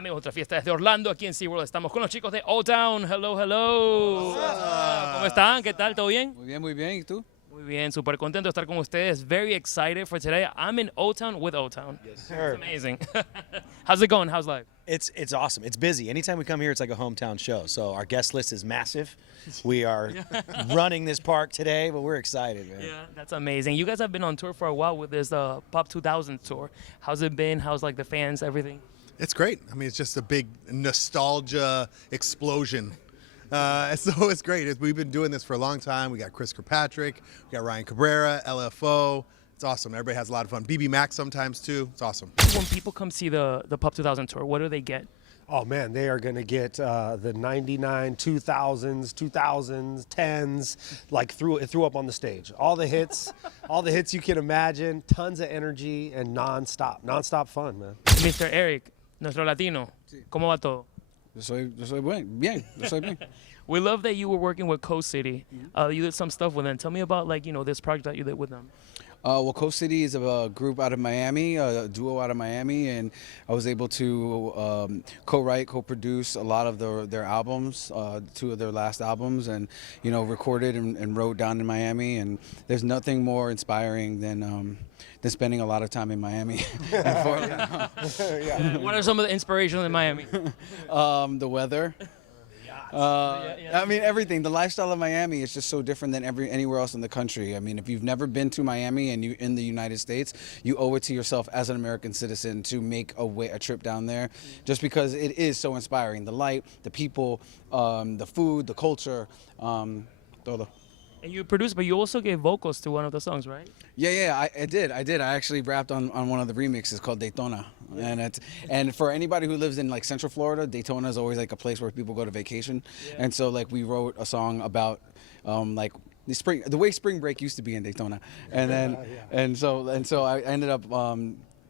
amigos, otra fiesta desde Orlando, aquí en SeaWorld. Estamos con los chicos de O-Town. Hello, hello. ¿Cómo están? ¿Qué tal? ¿Todo bien? Muy bien, muy bien. ¿Y tú? Muy bien, súper contento de estar con ustedes. Very excited for today. I'm in O-Town with O-Town. Yes, sir. It's amazing. How's it going? How's life? It's awesome. It's busy. Anytime we come here, it's like a hometown show. So our guest list is massive. We are running this park today, but we're excited, man. Yeah, that's amazing. You guys have been on tour for a while with this Pop 2000 tour. How's it been? How's like the fans, everything? It's great. I mean, it's just a big nostalgia explosion. So it's great. We've been doing this for a long time. We got Chris Kirkpatrick, we got Ryan Cabrera, LFO. It's awesome. Everybody has a lot of fun. BB Max sometimes too. It's awesome. When people come see the Pop 2000 tour, what do they get? Oh man, they are going to get the 99, 2000s, 2000s, 10s, like threw up on the stage. All the hits you can imagine, tons of energy and nonstop fun, man. Mr. Eric, nuestro latino, ¿cómo va todo? Yo soy bien. We love that you were working with Coast City. You did some stuff with them. Tell me about this project that you did with them. Well, Coast City is a group out of Miami, a duo out of Miami, and I was able to co-write, co-produce a lot of their albums, two of their last albums, and recorded and wrote down in Miami. And there's nothing more inspiring than spending a lot of time in Miami. What are some of the inspirations in Miami? The weather. I mean, everything. The lifestyle of Miami is just so different than anywhere else in the country. I mean, if you've never been to Miami and you in the United States, you owe it to yourself as an American citizen to make a trip down there, just because it is so inspiring. The light, the people, the food, the culture, todo. And you produced, but you also gave vocals to one of the songs, right? Yeah, I did. I actually rapped on one of the remixes called Daytona. And for anybody who lives in like Central Florida, Daytona is always like a place where people go to vacation. Yeah. And so like we wrote a song about like the way spring break used to be in Daytona. And then and so I ended up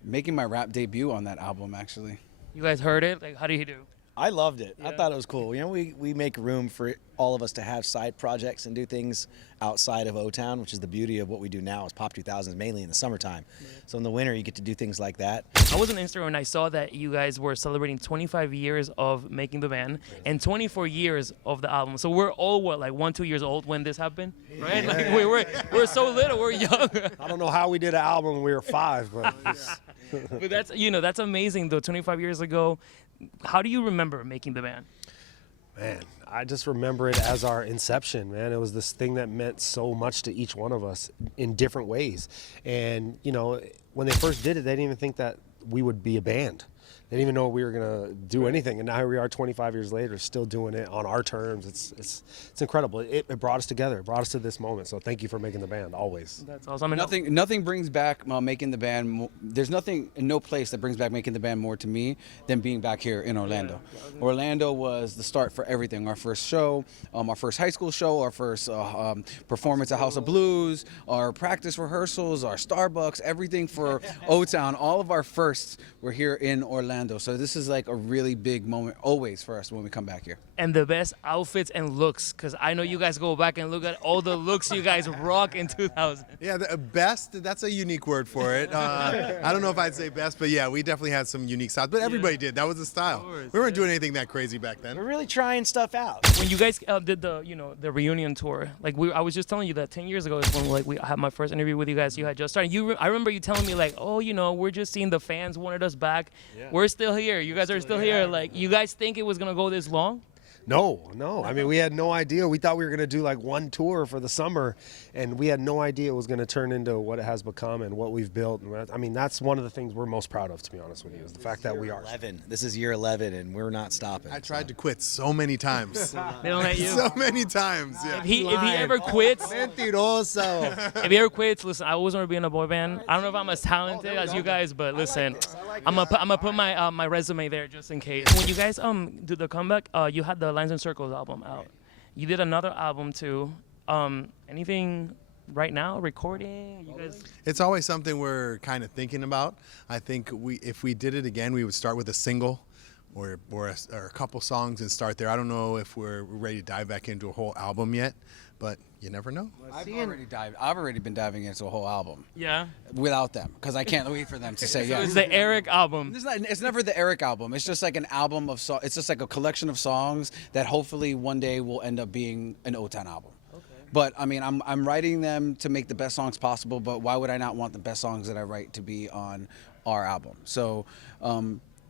making my rap debut on that album actually. You guys heard it? Like, how do you do? I loved it. Yeah. I thought it was cool. We make room for all of us to have side projects and do things outside of O-Town, which is the beauty of what we do now is Pop 2000s, mainly in the summertime. Yeah. So in the winter, you get to do things like that. I was on Instagram and I saw that you guys were celebrating 25 years of making the band and 24 years of the album. So we're all, like 1-2 years old when this happened, right? Yeah. Like we're so little, we're young. I don't know how we did an album when we were 5, but but that's amazing though. 25 years ago. How do you remember making the band? Man, I just remember it as our inception, man. It was this thing that meant so much to each one of us in different ways. And, when they first did it, they didn't even think that we would be a band. They didn't even know we were going to do anything. And now here we are 25 years later, still doing it on our terms. It's incredible. It brought us together. It brought us to this moment. So thank you for making the band, always. That's awesome. Nothing brings back making the band. There's no place that brings back making the band more to me than being back here in Orlando. Yeah. Orlando was the start for everything. Our first show, our first high school show, our first performance at House of Blues, our practice rehearsals, our Starbucks, everything for O-Town. All of our firsts were here in Orlando. So this is like a really big moment always for us when we come back here. And the best outfits and looks, because I know you guys go back and look at all the looks you guys rock in 2000. Yeah, the best, that's a unique word for it. I don't know if I'd say best, but yeah, we definitely had some unique styles. But everybody did. That was the style. We weren't doing anything that crazy back then. We're really trying stuff out. When you guys did the reunion tour, I was just telling you that 10 years ago is when we had my first interview with you guys. You had just started. I remember you telling me like, oh, we're just seeing the fans wanted us back. Yeah. We're still here. You guys are still here. Like, you guys think it was gonna go this long? No. I mean, we had no idea. We thought we were going to do like one tour for the summer, and we had no idea it was going to turn into what it has become and what we've built. I mean, that's one of the things we're most proud of, to be honest with you, is the fact that we are. This is year 11, and we're not stopping. I tried to quit so many times. They don't let you. So many times, yeah. If he ever quits, Mentiroso. if he ever quits, listen, I always want to be in a boy band. I don't know if I'm as talented as you guys, but listen, I'm gonna put my my resume there just in case. When you guys did the comeback, you had the Lines and Circles album out. You did another album too. Anything right now, recording? You guys? It's always something we're kind of thinking about. I think if we did it again, we would start with a single or a couple songs and start there. I don't know if we're ready to dive back into a whole album yet, but You never know. I've already been diving into a whole album Yeah. without them because I can't wait for them to say yes. It's the Erik album. It's never the Erik album. It's just like an album of songs. It's just like a collection of songs that hopefully one day will end up being an O-Town album. Okay. But I mean, I'm writing them to make the best songs possible. But why would I not want the best songs that I write to be on our album? So.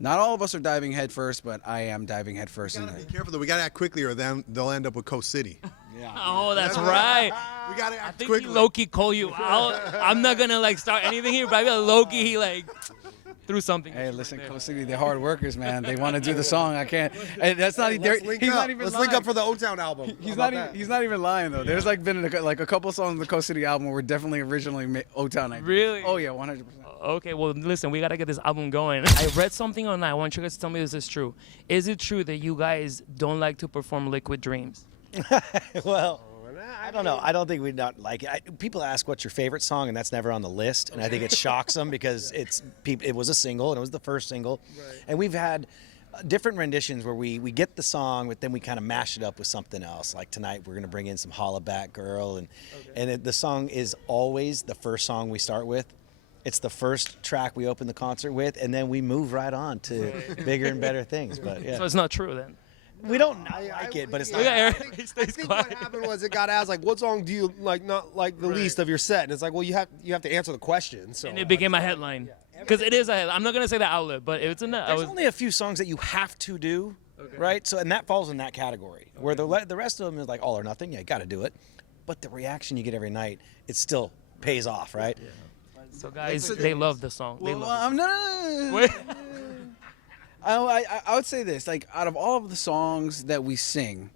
Not all of us are diving head first, but I am diving head first. We gotta be careful though. We gotta act quickly, or then they'll end up with Coast City. Yeah. Oh, that's right. We gotta I act think quickly. he low-key call you out. I'm not gonna like start anything here, but I feel low-key he like threw something. Hey, listen, Coast City, they're hard workers, man. They want to do the song. I can't. Hey, that's not. He's not even. Let's lying. link up for the O-Town album. He's not even lying though. There's like been a couple songs on the Coast City album were definitely originally O-Town. Really? Oh yeah, 100%. Okay, well, listen, we gotta get this album going. I read something online. I want you guys to tell me if this is true. Is it true that you guys don't like to perform Liquid Dreams? Well, I don't know. I don't think we'd not like it. People ask what's your favorite song, and that's never on the list. And I think it shocks them because it was a single, and it was the first single. Right. And we've had different renditions where we get the song, but then we kind of mash it up with something else. Like tonight, we're going to bring in some Holla Back Girl. And the song is always the first song we start with. It's the first track we open the concert with, and then we move right on to bigger and better things. But yeah, So it's not true then? we don't not like it, but it's Look at not. Eric. He I stays think quiet. what happened was it got asked like, what song do you like not like the least of your set? And it's like, well, you have to answer the question. So And it became a headline. Because it is a headline. I'm not gonna say the outlet, but it's in the. There's only a few songs that you have to do, right? So and that falls in that category. Where the rest of them is like all or nothing. Yeah, you got to do it. But the reaction you get every night, it still pays off, right? Yeah. So guys, they love the song. They Well, love I'm not. Wait. I would say this: like, out of all of the songs that we sing,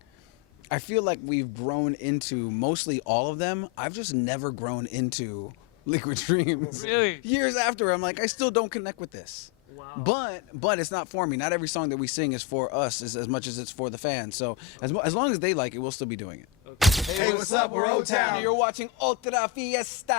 I feel like we've grown into mostly all of them. I've just never grown into Liquid Dreams. Really? Years after, I'm like, I still don't connect with this. Wow. But it's not for me. Not every song that we sing is for us as much as it's for the fans. So as long as they like it, we'll still be doing it. Hey, what's up? We're O-Town. You're watching Ultra Fiesta.